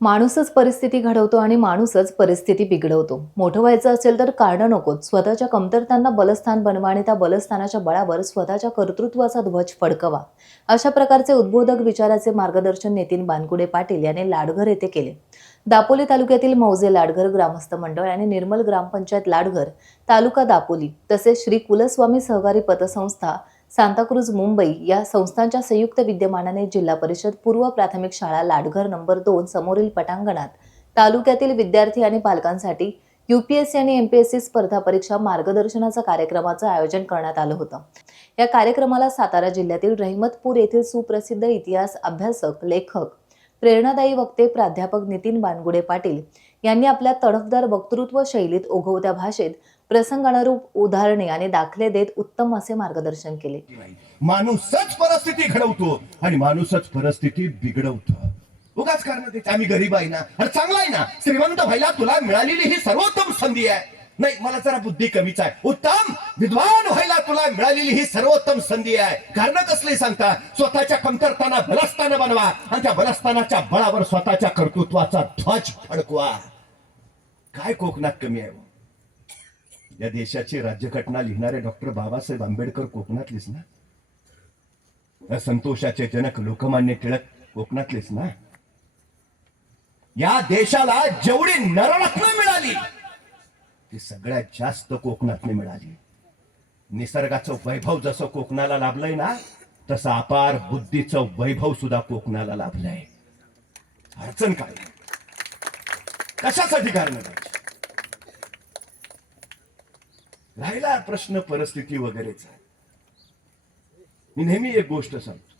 माणूसच परिस्थिती घडवतो आणि माणूसच परिस्थिती बिघडवतो. मोठं व्हायचं असेल तर कारणं नकोत. स्वतःच्या कमतरतांना बलस्थान बनवा आणि त्या बलस्थानाच्या बळावर स्वतःच्या कर्तृत्वाचा ध्वज फडकवा. अशा प्रकारचे उद्बोधक विचाराचे मार्गदर्शन नितीन बानकुडे पाटील यांनी लाडघर येथे केले. दापोली तालुक्यातील मौजे लाडघर ग्रामस्थ मंडळ आणि निर्मल ग्रामपंचायत लाडघर तालुका दापोली तसेच श्री कुलस्वामी सहकारी पतसंस्था सांताक्रूज मुंबई या संस्थांच्या संयुक्त विद्यमानाने जिल्हा परिषद पूर्व प्राथमिक शाळा लाडघर नंबर 2 समोरील पटांगणात तालुक्यातील विद्यार्थी आणि पालकांसाठी यूपीएससी आणि एमपीएससी स्पर्धा परीक्षा मार्गदर्शनाचा कार्यक्रमाचं आयोजन करण्यात आलं होतं. या कार्यक्रमाला सातारा जिल्ह्यातील रहिमतपूर येथील सुप्रसिद्ध इतिहास अभ्यासक, लेखक, प्रेरणादायी वक्ते प्राध्यापक नितीन बानकुडे पाटील यांनी आपल्या तडफदार वक्तृत्व शैलीत ओघवत्या भाषेत प्रसंगानुरूप उदाहरणे आणि दाखले देत उत्तम असे मार्गदर्शन केले. माणूसच परिस्थिती घडवतो आणि माणूसच परिस्थिती बिघडवतो. उगाच कारण देते आम्ही गरीब आहे ना, अरे चांगला आहे ना, श्रीमंत व्हायला तुला मिळालेली ही सर्वोत्तम संधी आहे. नाही, मला जरा बुद्धी कमीच आहे. उत्तम विद्वान व्हायला तुला मिळालेली ही सर्वोत्तम संधी आहे. कारण कसले सांगता, स्वतःच्या कमतरताना बलस्थान बनवा आणि त्या बलस्थानाच्या बळावर स्वतःच्या कर्तृत्वाचा ध्वज फडकवा. काय कोकणात कमी आहे? या देशाची राज्यघटना लिहिणारे डॉक्टर बाबासाहेब आंबेडकर कोकणातलेच ना. संतोषाचे जनक लोकमान्य टिळक कोकणातलेच ना. या देशाला जेवढी नररत्न मिळाली ती सगळ्यात जास्त कोकणातून मिळाली. निसर्गाचं वैभव जसं कोकणाला लाभलंय ना, तसं अपार बुद्धीचं वैभव सुद्धा कोकणाला लाभलंय. अडचण काय? कशासाठी कारण राहिला प्रश्न परिस्थिती वगैरेचा. मी नेहमी एक गोष्ट सांगतो,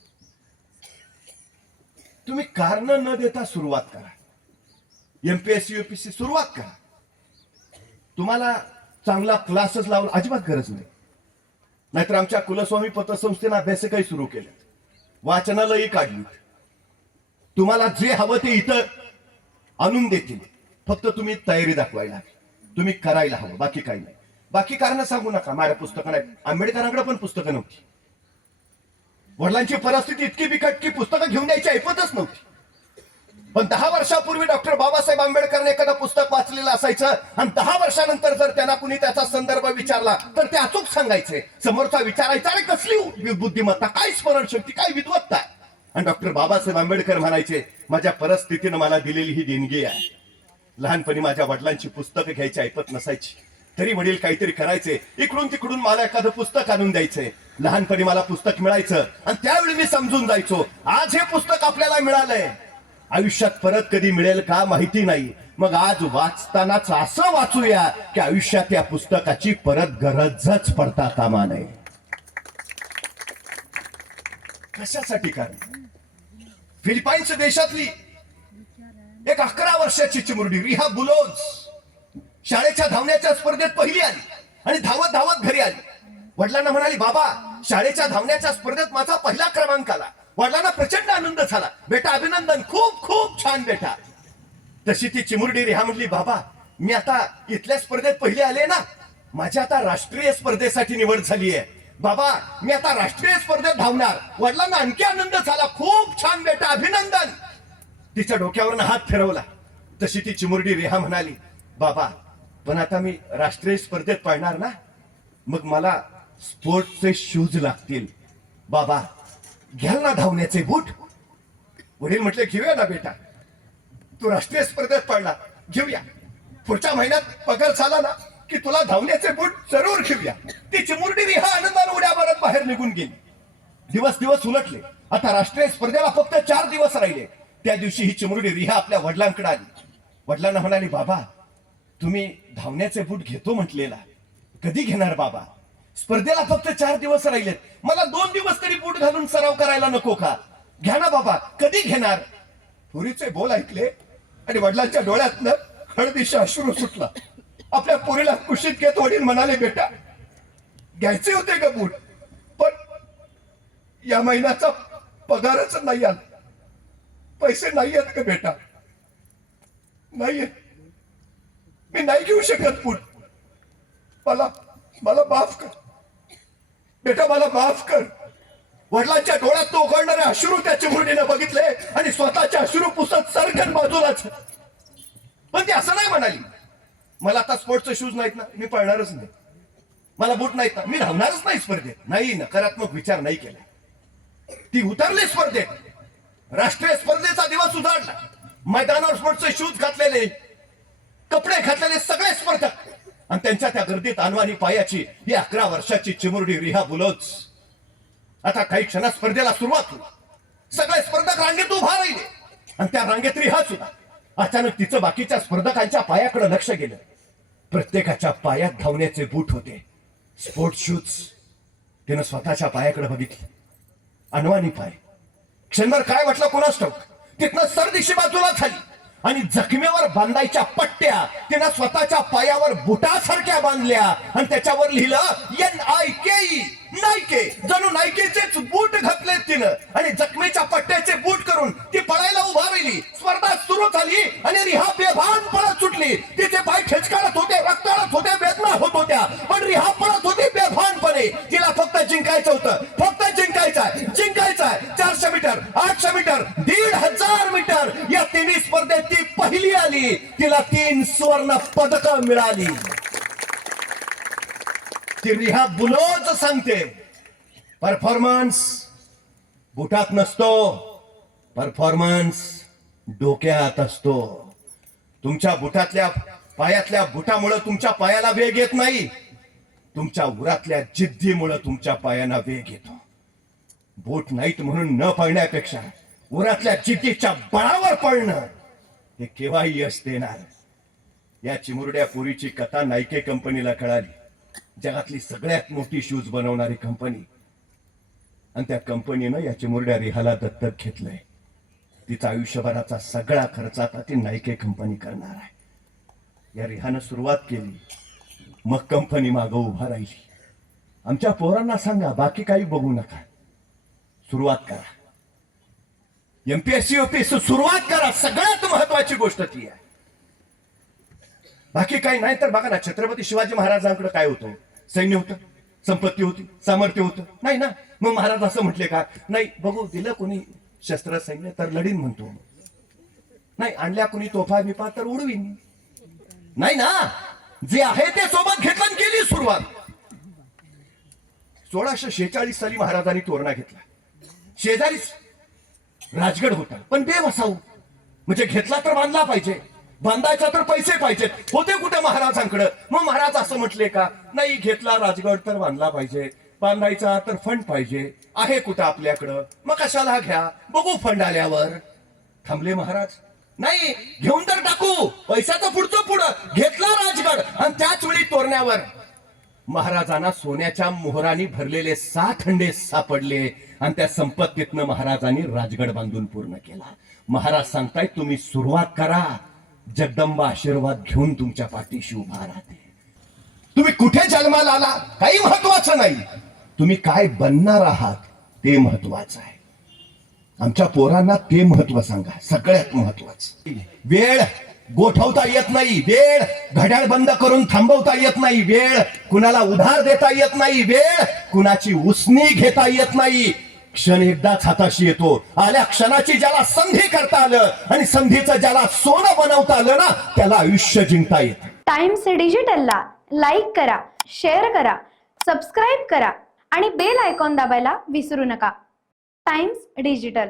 तुम्ही कारण न देता सुरुवात करा. एमपीएससी यूपीएससी सुरुवात करा. तुम्हाला चांगला क्लासेस लावून अजिबात गरज नाही. नाहीतर आमच्या कुलस्वामी पतसंस्थेने अभ्यासिकाही सुरू केले, वाचनालयही काढली. तुम्हाला जे हवं ते इथं आणून देतील, फक्त तुम्ही तयारी दाखवायला हवी, तुम्ही करायला हवं, बाकी काही नाही. बाकी कारण सांगू नका. माझ्या पुस्तकं नाही, आंबेडकरांकडे पण पुस्तकं नव्हती. वडिलांची परिस्थिती इतकी बिकट की पुस्तकं घेऊन यायची ऐपतच नव्हती. पण 10 वर्षापूर्वी डॉक्टर बाबासाहेब आंबेडकरने एखादं पुस्तक वाचलेलं असायचं आणि 10 वर्षानंतर जर त्यांना कुणी त्याचा संदर्भ विचारला तर ते अचूक सांगायचे. समोरचा विचारायचा, अरे कसली बुद्धिमत्ता, काय स्मरणशक्ती, काय विद्वत्ता. आणि डॉक्टर बाबासाहेब आंबेडकर म्हणायचे, माझ्या परिस्थितीनं मला दिलेली ही देणगी आहे. लहानपणी माझ्या वडिलांची पुस्तकं घ्यायची ऐपत नसायची, तरी वडील काहीतरी करायचे, इकडून तिकडून मला एखादं पुस्तक आणून द्यायचे. लहानपणी मला पुस्तक मिळायचं आणि त्यावेळी मी समजून जायचो, आज हे पुस्तक आपल्याला मिळालंय, आयुष्यात परत कधी मिळेल का माहिती नाही. मग आज वाचतानाच असं वाचूया की आयुष्यात या पुस्तकाची परत गरजच पडता कामा नये. कशासाठी? कारण फिलिपाईन्स देशातली एक 11 वर्षाची चिमुरडी रिहा बुलोज शाळेच्या धावण्याच्या स्पर्धेत पहिली आली आणि धावत धावत घरी आली. वडिलांना म्हणाली, बाबा शाळेच्या धावण्याच्या स्पर्धेत माझा पहिला क्रमांक आला. वडिलांना प्रचंड आनंद झाला. बेटा अभिनंदन, खूप खूप छान बेटा. तशी ती चिमुरडी रिहा म्हणली, बाबा मी आता इथल्या स्पर्धेत पहिले आले ना, माझी आता राष्ट्रीय स्पर्धेसाठी निवड झाली आहे. बाबा मी आता राष्ट्रीय स्पर्धेत धावणार. वडिलांना आणखी आनंद झाला, खूप छान बेटा अभिनंदन. तिच्या डोक्यावरून हात फिरवला. तशी ती चिमुरडी रिहा म्हणाली, बाबा पण आता मी राष्ट्रीय स्पर्धेत पळणार ना, मग मला स्पोर्टचे शूज लागतील. बाबा घ्याल ना धावण्याचे बूट? वडील म्हटले, घेऊया ना बेटा, तू राष्ट्रीय स्पर्धेत पळणार, घेऊया. पुढच्या महिन्यात पगार झाला ना की तुला धावण्याचे बूट जरूर घेऊया. ती चिमुरडी रिहा आनंदाने उड्या मारत बाहेर निघून गेली. दिवस उलटले. आता राष्ट्रीय स्पर्धेला फक्त 4 दिवस राहिले. त्या दिवशी ही चिमुरडी रिहा आपल्या वडिलांकडे आली. वडिलांना म्हणाली, बाबा तुम्ही धावण्याचे बूट घेतो म्हटलेला, कधी घेणार? बाबा स्पर्धेला फक्त 4 दिवस राहिलेत, मला 2 दिवस तरी बूट घालून सराव करायला नको का? घ्या ना बाबा, कधी घेणार? पोरीचे बोल ऐकले आणि वडिलांच्या डोळ्यातनं हळदीशा अश्रू सुटला. आपल्या पोरीला कुशीत घेत वडील म्हणाले, बेटा घ्यायचे होते का बूट, पण या महिन्याचा पगारच नाही आला, पैसे नाही आहेत का बेटा? नाहीये, मी नाही घेऊ शकत बूट, मला माफ कर बेटा, मला माफ कर. वडिलांच्या डोळ्यात उघडणारे अश्रू त्या चिमुरडीने बघितले आणि स्वतःच्या अश्रू पुसत सरकन बाजूलाच असं नाही म्हणाली, मला आता स्पोर्ट्सचे शूज नाहीत ना, मी पळणारच नाही. मला बूट नाहीत ना, मी धावणारच नाही स्पर्धेत. नाही, नकारात्मक विचार नाही केला. ती उतरली स्पर्धेत. राष्ट्रीय स्पर्धेचा दिवस उजाडला. मैदानावर स्पोर्ट्सचे शूज घातलेले, कपडे घातलेले सगळे स्पर्धक आणि त्यांच्या त्या गर्दीत अनवाणी पायाची ही 11 वर्षाची चिमुरडी रिहा बुलोज. आता काही क्षणात स्पर्धेला सुरुवात होईल. सगळे स्पर्धक रांगेत उभा राहिले आणि त्या रांगेत रिहा सुद्धा. अचानक तिचं बाकीच्या स्पर्धकांच्या पायाकडे लक्ष गेलं. प्रत्येकाच्या पायात धावण्याचे बूट होते, स्पोर्ट्स शूज. तिनं स्वतःच्या पायाकडे बघितलं. अनवाणी पाय. क्षणभर काय वाटलं कोणास ठाऊक. तिथनं सरदिशी बाजूला झाली आणि जखमेवर बांधायच्या पट्ट्या तिनं स्वतःच्या पायावर बुटासारख्या बांधल्या आणि त्याच्यावर लिहिलं NIKE, नायके. जणू नायकेचेच बूट घातलेत तिनं आणि जखमेच्या पट्ट्याचे बूट करून ती पळायला उभा राहिली. स्पर्धा सुरू झाली आणि रिहा बेभान पळत सुटली. तिचे पाय खेचकाळत होते, रक्ताळत होते, वेदना होत होत्या, पण रिहा पळत होती बेभानपणे. तिला फक्त जिंकायचं होतं, फक्त जिंकायचंय, जिंकायचंय. 400 मीटर, 800 मीटर, 1500 मीटर या तिन्ही स्पर्धेत ती पहिली आली. तिला 3 सुवर्ण पदक मिळाली. ती रिहा बुलोज सांगते, परफॉर्मन्स बुटात नसतो, परफॉर्मन्स डोक्यात असतो. तुमच्या बुटातल्या पायातल्या बुटामुळे तुमच्या पायाला वेग येत नाही, तुमच्या उरातल्या जिद्दीमुळे तुमच्या पायांना वेग येतो. बूट नाहीत म्हणून न पळण्यापेक्षा उरातल्या जिद्दीच्या बळावर पळणं हे केव्हाही यश देणार. या चिमुरड्या पोरीची कथा नायके कंपनीला कळाली. जगातली सगळ्यात मोठी शूज बनवणारी कंपनी. आणि त्या कंपनीनं या चिमुरड्या रिहाला दत्तक घेतलंय. तिचा आयुष्यभराचा सगळा खर्च आता ती नायके कंपनी करणार आहे. या रिहानं सुरुवात केली, मग कंपनी मागं उभा राहिली. आमच्या पोरांना सांगा, बाकी काही बघू नका, सुरुवात करा. MPSC UPSC सुरुवात करा. सगळ्यात महत्वाची गोष्ट ती आहे. बाकी काही नाही. तर बघा ना, छत्रपती शिवाजी महाराजांकडे काय होतं? सैन्य होतं, संपत्ती होती, सामर्थ्य होतं, नाही ना. मग महाराज असं म्हटले का? नाही. बघू दिलं कोणी शस्त्र सैन्य तर लढीन म्हणतो, नाही आणल्या कोणी तोफा बिपा तर उडवीन, नाही ना. जे आहे ते सोबत घेतलं आणि केली सुरुवात. 1646 साली महाराजांनी तोरणा घेतला. शेजारीच राजगड होता, पण बेवसाऊ. म्हणजे घेतला तर बांधला पाहिजे, बांधायचा तर पैसे पाहिजेत. होते कुठे महाराजांकडे? मग महाराज असं म्हटले का? नाही, घेतला राजगड तर बांधला पाहिजे, बांधायचा तर फंड पाहिजे. आहे कुठं आपल्याकडं? मग कशाला घ्या, बघू फंड आल्यावर. थांबले महाराज. नाही, घेऊन तर टाकू, पैशाचं पुढचं पुढं. घेतला राजगड आणि त्याच वेळी तोरण्यावर महाराजांना सोन्याच्या मोहरांनी भरलेले 6 खंडे सापडले आणि त्या संपत्तीतनं महाराजांनी राजगड बांधून पूर्ण केला. महाराज सांगतायत, तुम्ही सुरुवात करा, जगदंबा आशीर्वाद घेऊन तुमच्या पाठीशी उभा राहते. तुम्ही कुठे जन्माला आला काही महत्वाचं नाही, तुम्ही काय बनणार आहात ते महत्वाचं आहे. आमच्या पोरांना ते महत्व सांगा, सगळ्यात महत्वाचं. वेळ गोठवता येत नाही, वेळ घड्याळ बंद करून थांबवता येत नाही, वेळ कुणाला उधार देता येत नाही, वेळ कुणाची उसनी घेता येत नाही. क्षण एकदाच हाताशी येतो. आल्या क्षणाची ज्याला संधी करता आलं आणि संधीचं ज्याला सोनं बनवता आलं ना, त्याला आयुष्य जिंकता येतं. टाइम्स डिजिटलला लाईक करा, शेअर करा, सबस्क्राईब करा आणि बेल आयकॉन दाबायला विसरू नका. Times digital.